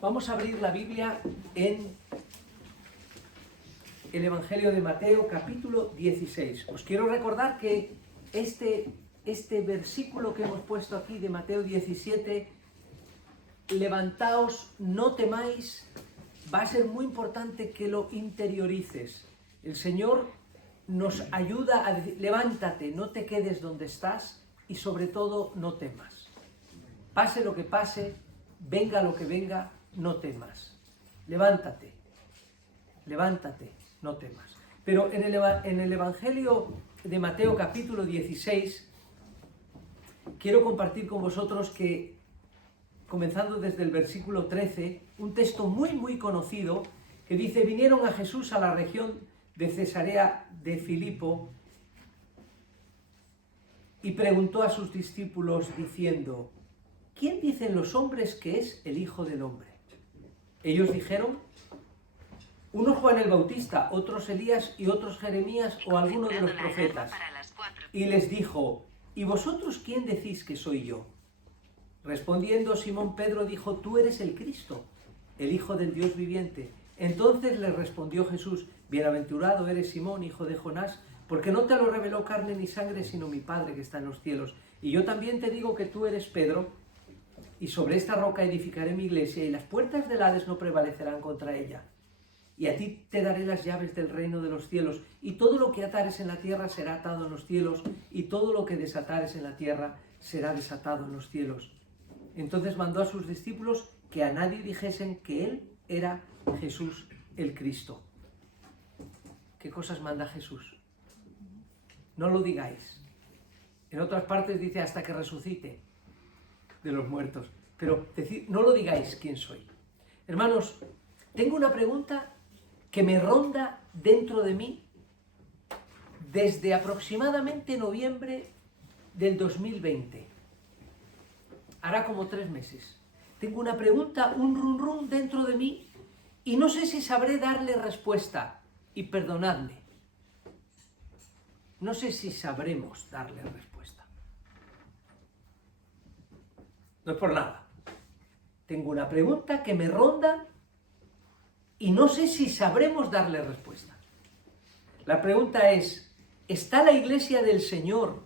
Vamos a abrir la Biblia en el Evangelio de Mateo, capítulo 16. Os quiero recordar que este versículo que hemos puesto aquí de Mateo 17, levantaos, no temáis, va a ser muy importante que lo interiorices. El Señor nos ayuda a decir, levántate, no te quedes donde estás y sobre todo no temas. Pase lo que pase, venga lo que venga, no temas. Levántate, levántate, no temas. Pero en el Evangelio de Mateo capítulo 16, quiero compartir con vosotros que, comenzando desde el versículo 13, un texto muy conocido que dice: vinieron a Jesús a la región de Cesarea de Filipo y preguntó a sus discípulos diciendo: ¿quién dicen los hombres que es el Hijo del Hombre? Ellos dijeron: unos Juan el Bautista, otros Elías y otros Jeremías o alguno de los profetas. Y les dijo: ¿y vosotros quién decís que soy yo? Respondiendo Simón Pedro dijo: tú eres el Cristo, el Hijo del Dios viviente. Entonces le respondió Jesús: bienaventurado eres Simón, hijo de Jonás, porque no te lo reveló carne ni sangre, sino mi Padre que está en los cielos. Y yo también te digo que tú eres Pedro, y sobre esta roca edificaré mi iglesia, y las puertas del Hades no prevalecerán contra ella. Y a ti te daré las llaves del reino de los cielos, y todo lo que atares en la tierra será atado en los cielos, y todo lo que desatares en la tierra será desatado en los cielos. Entonces mandó a sus discípulos que a nadie dijesen que él era Jesús el Cristo. ¿Qué cosas manda Jesús? No lo digáis. En otras partes dice hasta que resucite de los muertos. Pero decir, no lo digáis quién soy. Hermanos, tengo una pregunta que me ronda dentro de mí desde aproximadamente noviembre del 2020. Hará como 3 meses. Tengo una pregunta, un rum dentro de mí y no sé si sabré darle respuesta. Y perdonadme, no sé si sabremos darle respuesta. No es por nada. Tengo una pregunta que me ronda y no sé si sabremos darle respuesta. La pregunta es: ¿está la Iglesia del Señor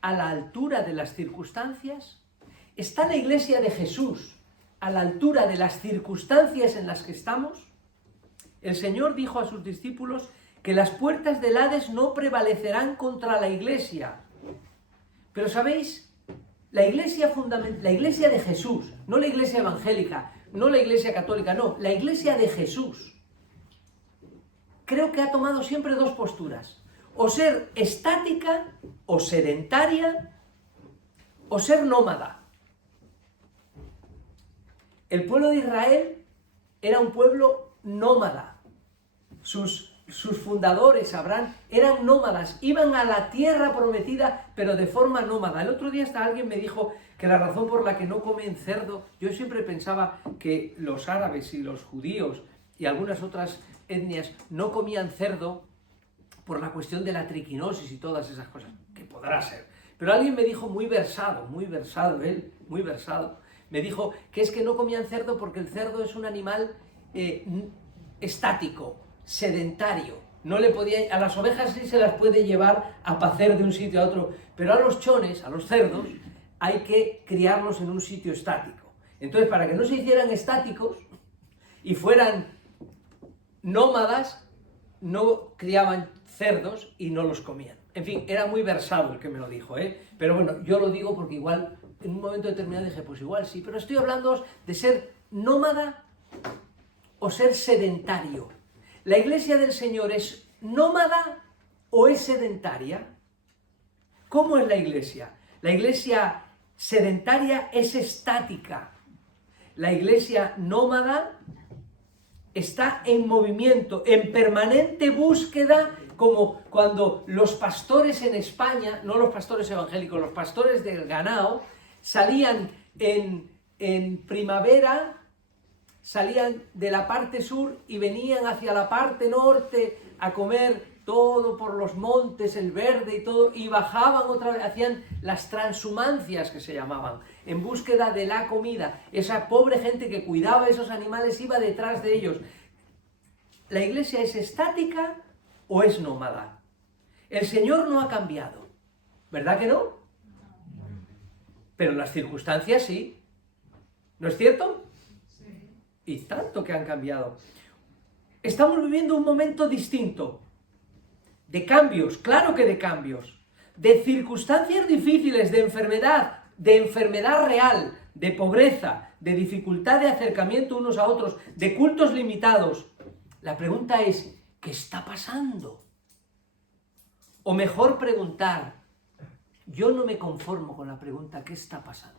a la altura de las circunstancias? ¿Está la Iglesia de Jesús a la altura de las circunstancias en las que estamos? El Señor dijo a sus discípulos que las puertas del Hades no prevalecerán contra la Iglesia. Pero ¿sabéis? La Iglesia de Jesús, no la Iglesia evangélica, no la Iglesia católica, no, la Iglesia de Jesús, creo que ha tomado siempre 2 posturas: o ser estática o sedentaria, o ser nómada. El pueblo de Israel era un pueblo nómada. Sus fundadores, Abraham, eran nómadas, iban a la tierra prometida, pero de forma nómada. El otro día hasta alguien me dijo que la razón por la que no comen cerdo, yo siempre pensaba que los árabes y los judíos y algunas otras etnias no comían cerdo por la cuestión de la triquinosis y todas esas cosas, que podrá ser. Pero alguien me dijo, muy versado, me dijo que es que no comían cerdo porque el cerdo es un animal estático, sedentario. No le podía, a las ovejas sí se las puede llevar a pacer de un sitio a otro, pero a los chones, a los cerdos, hay que criarlos en un sitio estático. Entonces, para que no se hicieran estáticos y fueran nómadas, no criaban cerdos y no los comían. En fin, era muy versado el que me lo dijo, ¿eh? Pero bueno, yo lo digo porque igual en un momento determinado dije, pues igual sí, pero estoy hablando de ser nómada o ser sedentario. ¿La Iglesia del Señor es nómada o es sedentaria? ¿Cómo es la Iglesia? La Iglesia sedentaria es estática. La Iglesia nómada está en movimiento, en permanente búsqueda, como cuando los pastores en España, no los pastores evangélicos, los pastores del ganado, salían en primavera, salían de la parte sur y venían hacia la parte norte a comer todo por los montes, el verde y todo, y bajaban otra vez, hacían las transhumancias que se llamaban. en búsqueda de la comida. Esa pobre gente que cuidaba a esos animales iba detrás de ellos. ¿La iglesia es estática o es nómada? El Señor no ha cambiado, ¿verdad que no? Pero las circunstancias sí. ¿No es cierto? Sí. Y tanto que han cambiado. Estamos viviendo un momento distinto. De cambios, claro que de cambios. De circunstancias difíciles, de enfermedad real, de pobreza, de dificultad de acercamiento unos a otros, de cultos limitados. La pregunta es, ¿qué está pasando? O mejor preguntar, yo no me conformo con la pregunta, ¿qué está pasando?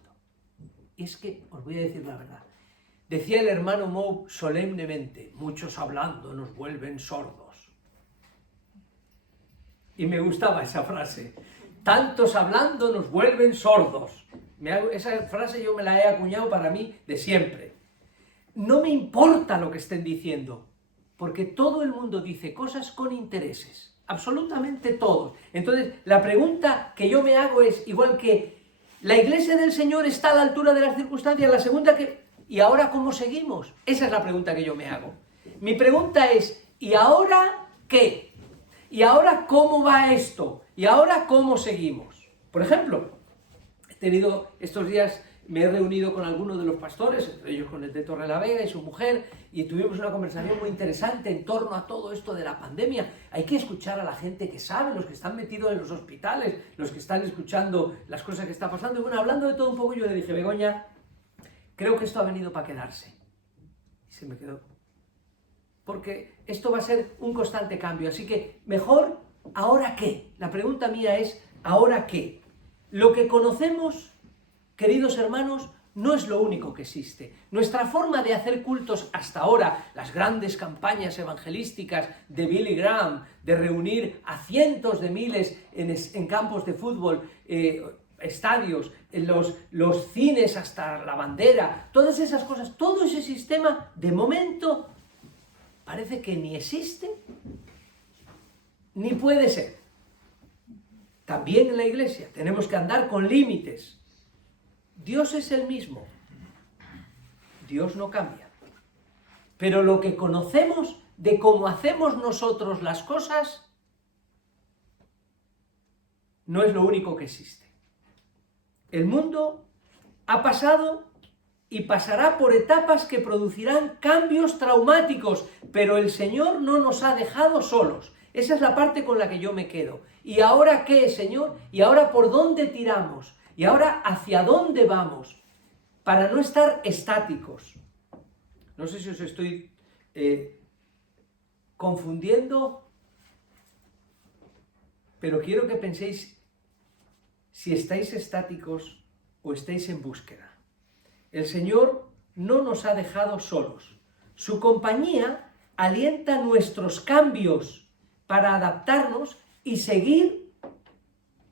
Y es que, os voy a decir la verdad, decía el hermano Moe solemnemente, muchos hablando nos vuelven sordos. Y me gustaba esa frase, tantos hablando nos vuelven sordos. Esa frase yo me la he acuñado para mí de siempre. No me importa lo que estén diciendo, porque todo el mundo dice cosas con intereses, absolutamente todos. Entonces, la pregunta que yo me hago es, igual que la iglesia del Señor está a la altura de las circunstancias, la segunda que... ¿Y ahora cómo seguimos? Esa es la pregunta que yo me hago. Mi pregunta es, ¿y ahora qué? ¿Y ahora cómo va esto? ¿Y ahora cómo seguimos? Por ejemplo, he tenido estos días... Me he reunido con algunos de los pastores, entre ellos con el de Torrelavega y su mujer, y tuvimos una conversación muy interesante en torno a todo esto de la pandemia. Hay que escuchar a la gente que sabe, los que están metidos en los hospitales, los que están escuchando las cosas que están pasando. Y bueno, hablando de todo un poco, yo le dije, Begoña, creo que esto ha venido para quedarse. Y se me quedó. Porque esto va a ser un constante cambio. Así que, mejor, ¿ahora qué? La pregunta mía es, ¿ahora qué? Lo que conocemos... Queridos hermanos, no es lo único que existe. Nuestra forma de hacer cultos hasta ahora, las grandes campañas evangelísticas de Billy Graham, de reunir a cientos de miles en campos de fútbol, estadios, los cines hasta la bandera, todas esas cosas, todo ese sistema, de momento, parece que ni existe, ni puede ser. También en la iglesia tenemos que andar con límites. Dios es el mismo, Dios no cambia, pero lo que conocemos de cómo hacemos nosotros las cosas no es lo único que existe. El mundo ha pasado y pasará por etapas que producirán cambios traumáticos, pero el Señor no nos ha dejado solos. Esa es la parte con la que yo me quedo. ¿Y ahora qué, Señor? ¿Y ahora por dónde tiramos? ¿Y ahora hacia dónde vamos? Para no estar estáticos. No sé si os estoy confundiendo, pero quiero que penséis si estáis estáticos o estáis en búsqueda. El Señor no nos ha dejado solos. Su compañía alienta nuestros cambios para adaptarnos y seguir,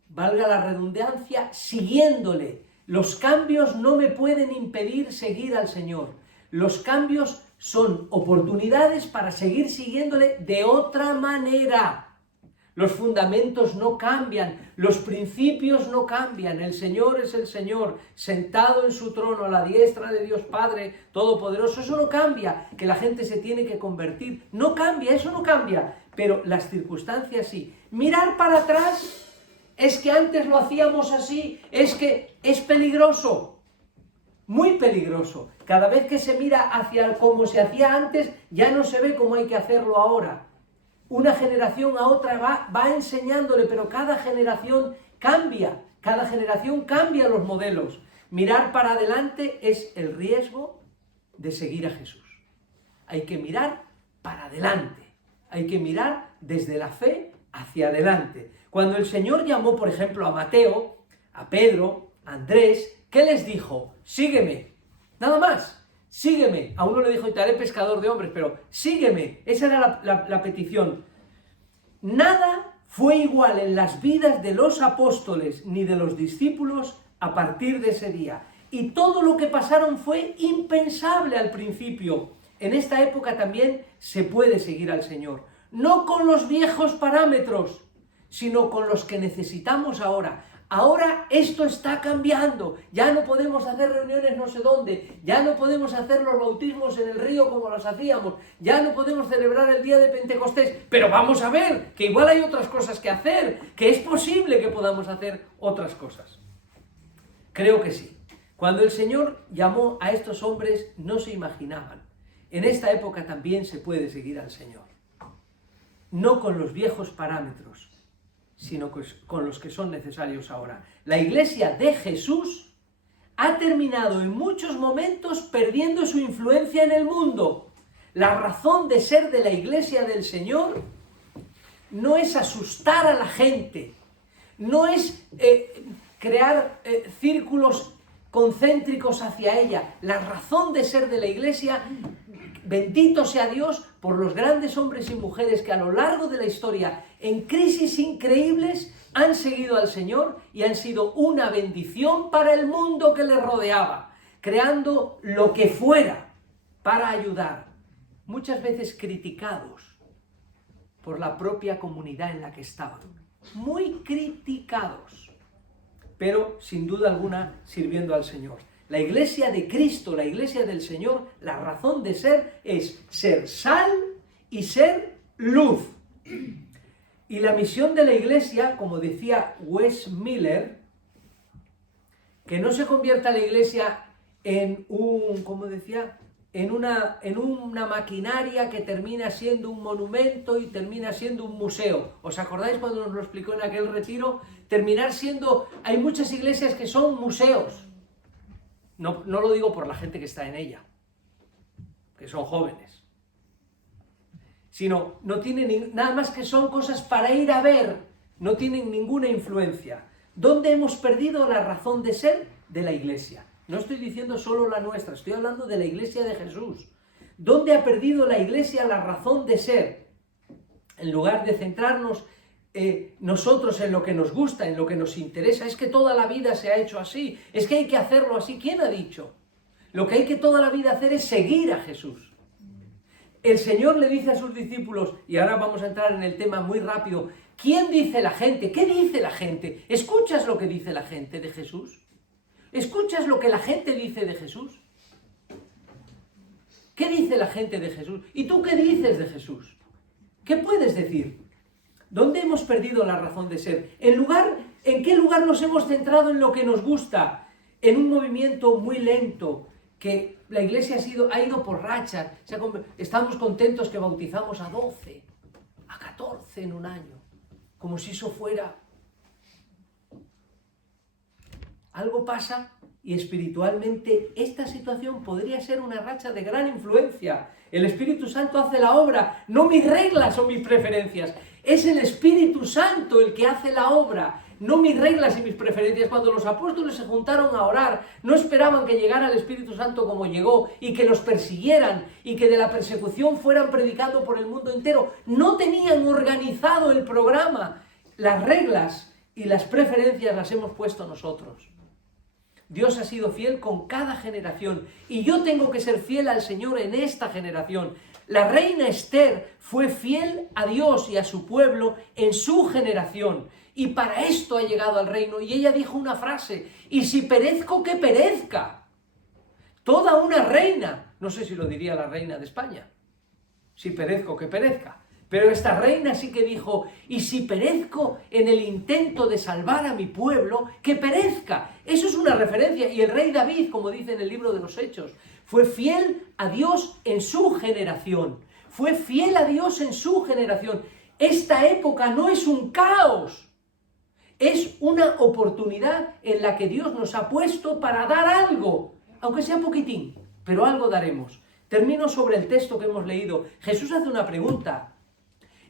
valga la redundancia, siguiéndole. Los cambios no me pueden impedir seguir al Señor. Los cambios son oportunidades para seguir siguiéndole de otra manera. Los fundamentos no cambian, los principios no cambian. El Señor es el Señor, sentado en su trono a la diestra de Dios Padre Todopoderoso. Eso no cambia, que la gente se tiene que convertir. No cambia, eso no cambia. Pero las circunstancias sí. Mirar para atrás... Es que antes lo hacíamos así, es que es peligroso, muy peligroso. Cada vez que se mira hacia como se hacía antes, ya no se ve cómo hay que hacerlo ahora. Una generación a otra va enseñándole, pero cada generación cambia los modelos. Mirar para adelante es el riesgo de seguir a Jesús. Hay que mirar para adelante, hay que mirar desde la fe hacia adelante. Cuando el Señor llamó, por ejemplo, a Mateo, a Pedro, a Andrés, ¿qué les dijo? Sígueme. Nada más. Sígueme. A uno le dijo, y te haré pescador de hombres, pero sígueme. Esa era la petición. Nada fue igual en las vidas de los apóstoles ni de los discípulos a partir de ese día. Y todo lo que pasaron fue impensable al principio. En esta época también se puede seguir al Señor. No con los viejos parámetros, sino con los que necesitamos ahora. ahora esto está cambiando, ya no podemos hacer reuniones no sé dónde, ya no podemos hacer los bautismos en el río como los hacíamos, ya no podemos celebrar el día de Pentecostés, pero vamos a ver que igual hay otras cosas que hacer, que es posible que podamos hacer otras cosas. Creo que sí. Cuando el Señor llamó a estos hombres no se imaginaban. En esta época también se puede seguir al Señor. No con los viejos parámetros, sino con los que son necesarios ahora. La Iglesia de Jesús ha terminado en muchos momentos perdiendo su influencia en el mundo. La razón de ser de la Iglesia del Señor no es asustar a la gente, no es crear círculos concéntricos hacia ella. La razón de ser de la Iglesia, bendito sea Dios por los grandes hombres y mujeres que a lo largo de la historia, en crisis increíbles, han seguido al Señor y han sido una bendición para el mundo que les rodeaba, creando lo que fuera para ayudar, muchas veces criticados por la propia comunidad en la que estaban, muy criticados, pero sin duda alguna sirviendo al Señor. La Iglesia de Cristo, la Iglesia del Señor, la razón de ser es ser sal y ser luz. Y la misión de la Iglesia, como decía Wes Miller, que no se convierta la Iglesia en una maquinaria que termina siendo un monumento y termina siendo un museo. ¿Os acordáis cuando nos lo explicó en aquel retiro? Hay muchas iglesias que son museos. No lo digo por la gente que está en ella, que son jóvenes, sino no tienen nada más que son cosas para ir a ver, no tienen ninguna influencia. ¿Dónde hemos perdido la razón de ser de la Iglesia? No estoy diciendo solo la nuestra, estoy hablando de la Iglesia de Jesús. ¿Dónde ha perdido la Iglesia la razón de ser? En lugar de centrarnos nosotros en lo que nos gusta, en lo que nos interesa, es que toda la vida se ha hecho así, es que hay que hacerlo así. ¿Quién ha dicho? Lo que hay que toda la vida hacer es seguir a Jesús. El Señor le dice a sus discípulos, y ahora vamos a entrar en el tema muy rápido, ¿quién dice la gente? ¿Qué dice la gente? ¿Escuchas lo que dice la gente de Jesús? ¿Escuchas lo que la gente dice de Jesús? ¿Qué dice la gente de Jesús? ¿Y tú qué dices de Jesús? ¿Qué puedes decir? ¿Dónde hemos perdido la razón de ser? ¿En qué lugar nos hemos centrado en lo que nos gusta? En un movimiento muy lento, que la Iglesia ha ido por rachas. Estamos contentos que bautizamos a 12, a 14 en un año, como si eso fuera. Algo pasa y espiritualmente esta situación podría ser una racha de gran influencia. El Espíritu Santo hace la obra, no mis reglas o mis preferencias. Es el Espíritu Santo el que hace la obra, no mis reglas y mis preferencias. Cuando los apóstoles se juntaron a orar, no esperaban que llegara el Espíritu Santo como llegó y que los persiguieran y que de la persecución fueran predicando por el mundo entero. No tenían organizado el programa. Las reglas y las preferencias las hemos puesto nosotros. Dios ha sido fiel con cada generación y yo tengo que ser fiel al Señor en esta generación. La reina Esther fue fiel a Dios y a su pueblo en su generación y para esto ha llegado al reino. Y ella dijo una frase: y si perezco, que perezca. Toda una reina, no sé si lo diría la reina de España, si perezco, que perezca. Pero esta reina sí que dijo: y si perezco en el intento de salvar a mi pueblo, que perezca. Eso es una referencia. Y el rey David, como dice en el libro de los Hechos, fue fiel a Dios en su generación. Fue fiel a Dios en su generación. Esta época no es un caos. Es una oportunidad en la que Dios nos ha puesto para dar algo, aunque sea poquitín, pero algo daremos. Termino sobre el texto que hemos leído. Jesús hace una pregunta.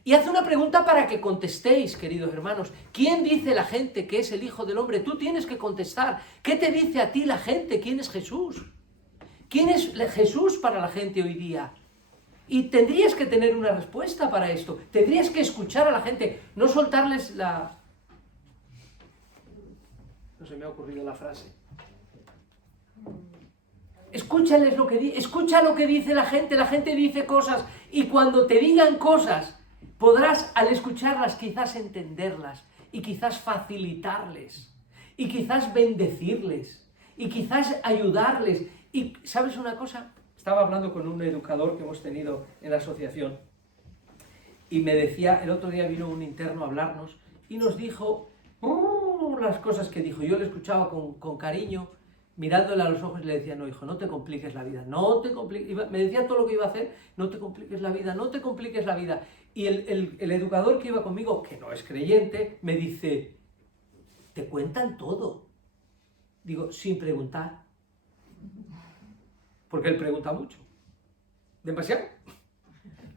Y hace una pregunta para que contestéis, queridos hermanos. ¿Quién dice la gente que es el Hijo del Hombre? Tú tienes que contestar. ¿Qué te dice a ti la gente? ¿Quién es Jesús? ¿Quién es Jesús para la gente hoy día? Y tendrías que tener una respuesta para esto. Tendrías que escuchar a la gente, no soltarles la... No se me ha ocurrido la frase. Escúchales lo que dice, escucha lo que dice la gente dice cosas, y cuando te digan cosas, podrás al escucharlas quizás entenderlas y quizás facilitarles. y quizás bendecirles, y quizás ayudarles. Y ¿sabes una cosa? Estaba hablando con un educador que hemos tenido en la asociación y me decía, el otro día vino un interno a hablarnos y nos dijo las cosas que dijo. Yo le escuchaba con cariño, mirándole a los ojos, y le decía, no, hijo, no te compliques la vida, no te compliques. Me decía todo lo que iba a hacer, no te compliques la vida, no te compliques la vida. Y el educador que iba conmigo, que no es creyente, me dice, te cuentan todo. Digo, sin preguntar. Porque él pregunta mucho. Demasiado.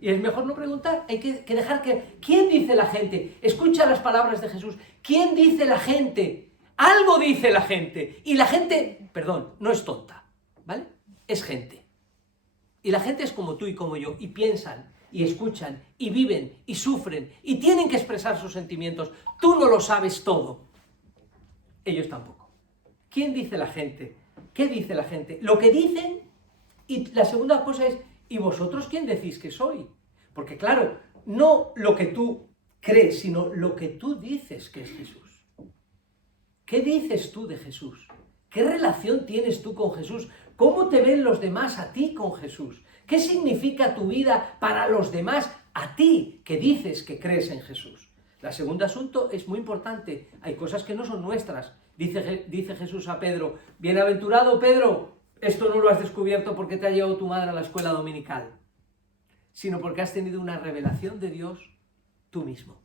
Y es mejor no preguntar, hay que dejar que... ¿Quién dice la gente? Escucha las palabras de Jesús. ¿Quién dice la gente? Algo dice la gente. Y la gente, perdón, no es tonta, ¿vale? Es gente. Y la gente es como tú y como yo, y piensan, y escuchan, y viven, y sufren, y tienen que expresar sus sentimientos. Tú no lo sabes todo. Ellos tampoco. ¿Quién dice la gente? ¿Qué dice la gente? Lo que dicen, y la segunda cosa es, ¿y vosotros quién decís que soy? Porque claro, no lo que tú crees, sino lo que tú dices que es Jesús. ¿Qué dices tú de Jesús? ¿Qué relación tienes tú con Jesús? ¿Cómo te ven los demás a ti con Jesús? ¿Qué significa tu vida para los demás a ti que dices que crees en Jesús? El segundo asunto es muy importante. Hay cosas que no son nuestras. Dice Jesús a Pedro, bienaventurado Pedro, esto no lo has descubierto porque te ha llevado tu madre a la escuela dominical, sino porque has tenido una revelación de Dios tú mismo.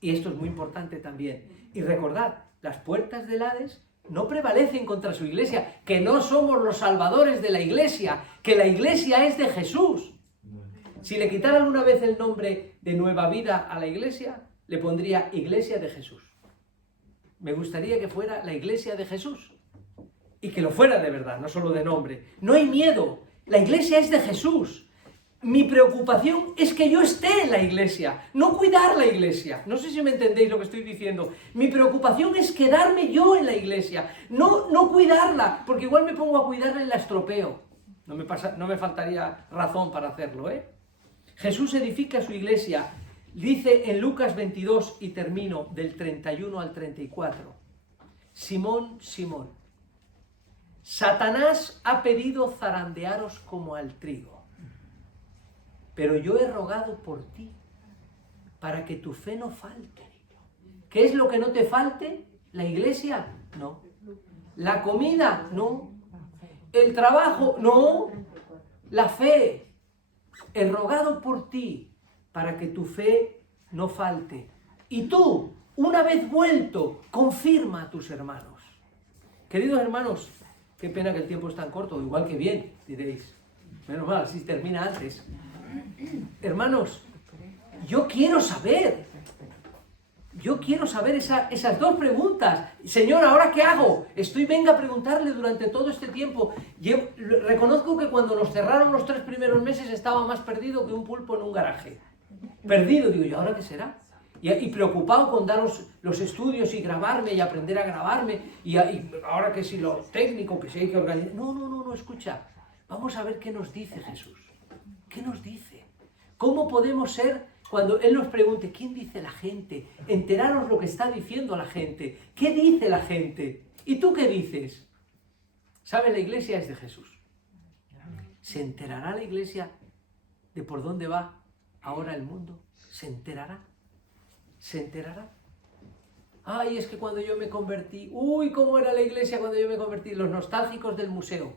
Y esto es muy importante también. Y recordad, las puertas del Hades no prevalecen contra su iglesia, que no somos los salvadores de la iglesia, que la iglesia es de Jesús. Si le quitara alguna vez el nombre de Nueva Vida a la iglesia, le pondría Iglesia de Jesús. Me gustaría que fuera la iglesia de Jesús. Y que lo fuera de verdad, no solo de nombre. No hay miedo, la iglesia es de Jesús. Mi preocupación es que yo esté en la iglesia, no cuidar la iglesia. No sé si me entendéis lo que estoy diciendo. Mi preocupación es quedarme yo en la iglesia, no cuidarla, porque igual me pongo a cuidarla y la estropeo. No me faltaría razón para hacerlo, ¿eh? Jesús edifica su iglesia. Dice en Lucas 22, y termino, del 31 al 34. Simón, Simón, Satanás ha pedido zarandearos como al trigo, pero yo he rogado por ti, para que tu fe no falte. ¿Qué es lo que no te falte? ¿La iglesia? No. ¿La comida? No. ¿El trabajo? No. La fe. He rogado por ti, para que tu fe no falte. Y tú, una vez vuelto, confirma a tus hermanos. Queridos hermanos, qué pena que el tiempo es tan corto, igual que bien, diréis. Menos mal, si termina antes. Hermanos, yo quiero saber esas dos preguntas. Señor, ¿ahora qué hago? Venga a preguntarle durante todo este tiempo. Reconozco que cuando nos cerraron los 3 primeros meses estaba más perdido que un pulpo en un garaje. Perdido, digo, ¿y ahora qué será? Y preocupado con daros los estudios y grabarme y aprender a grabarme. Y ahora que si lo técnico, que si hay que organizar. No, escucha. Vamos a ver qué nos dice Jesús. ¿Qué nos dice? ¿Cómo podemos ser, cuando Él nos pregunte, ¿quién dice la gente? Enteraros lo que está diciendo la gente. ¿Qué dice la gente? ¿Y tú qué dices? ¿Sabe? La iglesia es de Jesús. ¿Se enterará la iglesia de por dónde va ahora el mundo? ¿Se enterará? ¿Se enterará? Ay, es que cuando yo me convertí, uy, ¿cómo era la iglesia cuando yo me convertí? Los nostálgicos del museo.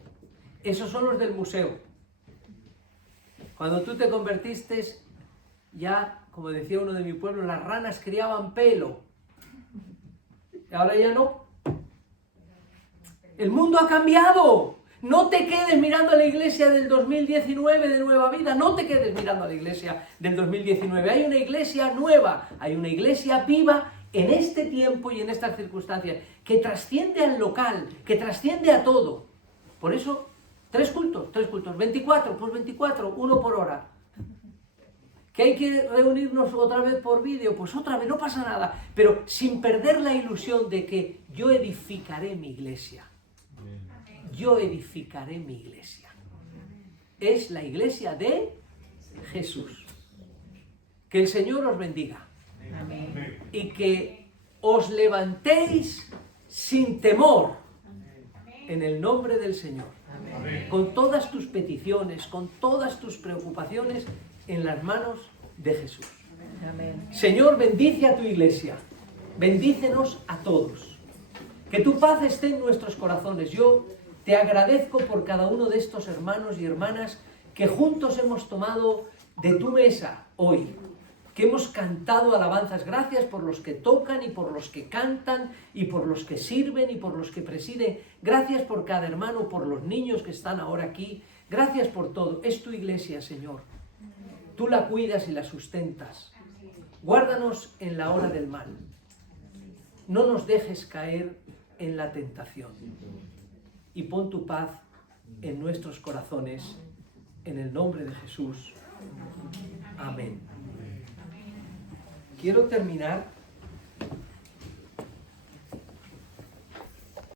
Esos son los del museo. Cuando tú te convertiste, ya, como decía uno de mi pueblo, las ranas criaban pelo. Y ahora ya no. El mundo ha cambiado. No te quedes mirando a la iglesia del 2019 de Nueva Vida. No te quedes mirando a la iglesia del 2019. Hay una iglesia nueva. Hay una iglesia viva en este tiempo y en estas circunstancias, que trasciende al local, que trasciende a todo. Por eso, 3 cultos, 24, pues 24, 1 por hora. ¿Que hay que reunirnos otra vez por vídeo? Pues otra vez, no pasa nada. Pero sin perder la ilusión de que yo edificaré mi iglesia. Yo edificaré mi iglesia. Es la iglesia de Jesús. Que el Señor os bendiga. Y que os levantéis sin temor, en el nombre del Señor. Con todas tus peticiones, con todas tus preocupaciones en las manos de Jesús. Señor, bendice a tu iglesia. Bendícenos a todos. Que tu paz esté en nuestros corazones. Yo te agradezco por cada uno de estos hermanos y hermanas que juntos hemos tomado de tu mesa hoy, que hemos cantado alabanzas. Gracias por los que tocan y por los que cantan y por los que sirven y por los que presiden. Gracias por cada hermano, por los niños que están ahora aquí. Gracias por todo. Es tu iglesia, Señor. Tú la cuidas y la sustentas. Guárdanos en la hora del mal. No nos dejes caer en la tentación. Y pon tu paz en nuestros corazones. En el nombre de Jesús. Amén. Quiero terminar